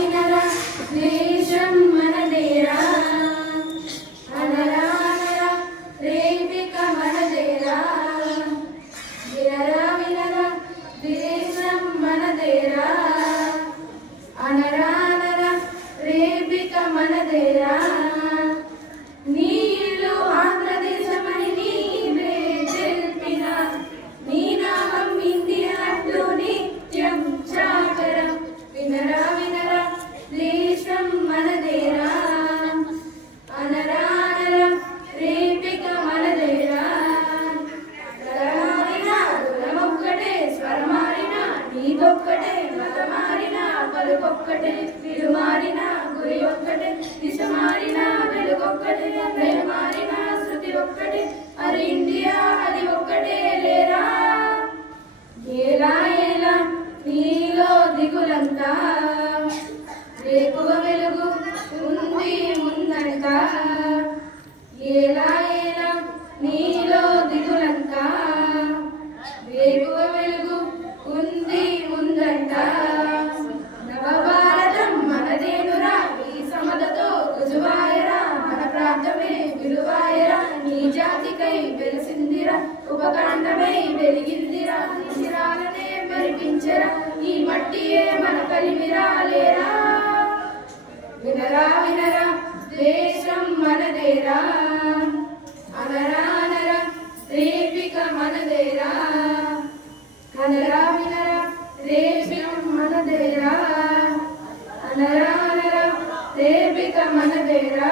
వినరా దేశం మనదేరా అనరా అనరా రేపిక మనదేరా వినరా వినరా దేశం మనదేరా అనరా అనరా రేపిక మనదేరా నీళ్ళు ఆంధ్రదేశమని నీవే తెలిపిన నీ నామం ఇండియనట్టు నిత్యం చాకరం వినరా వినరా దేశం మనదేరా అనరా అనరా రేపిక మనదేరా గలమారిన గుణమొక్కటే స్వరమారిన నీదొక్కటే మతమారిన పలుకొక్కటే విలుమారిన గురి ఒక్కటే దిశ మారిన వెలుగొక్కటే లయ మారిన శృతి ఒక్కటే అరే ఇండియా అది ఒక్కటే లేరా ఏలా ఏలా నీలో దిగులంతా రేకువ వెలుగు ఉంది ముందంట ఏలా ఏలా నీలో దిగులంతా రేకువ వెలుగు ఉంది ముందంట నవభారతం మనదేనురా ఈ సమతతో రుజువాయరా మన ప్రాంతమే విలువాయరా నీ జాతికై వెలిసిందిరా ఉపకాండమై వెలిగిందిరా శిరాలనే మెరిపించరా ఈ మట్టియే మన కలిమిరా లేరా వినరా వినరా దేశం మనదేరా అనరా అనరా రేపిక మనదేరా అనరా వినరా రేపిక మనదేరా అనరా అనరా రేపిక మనదేరా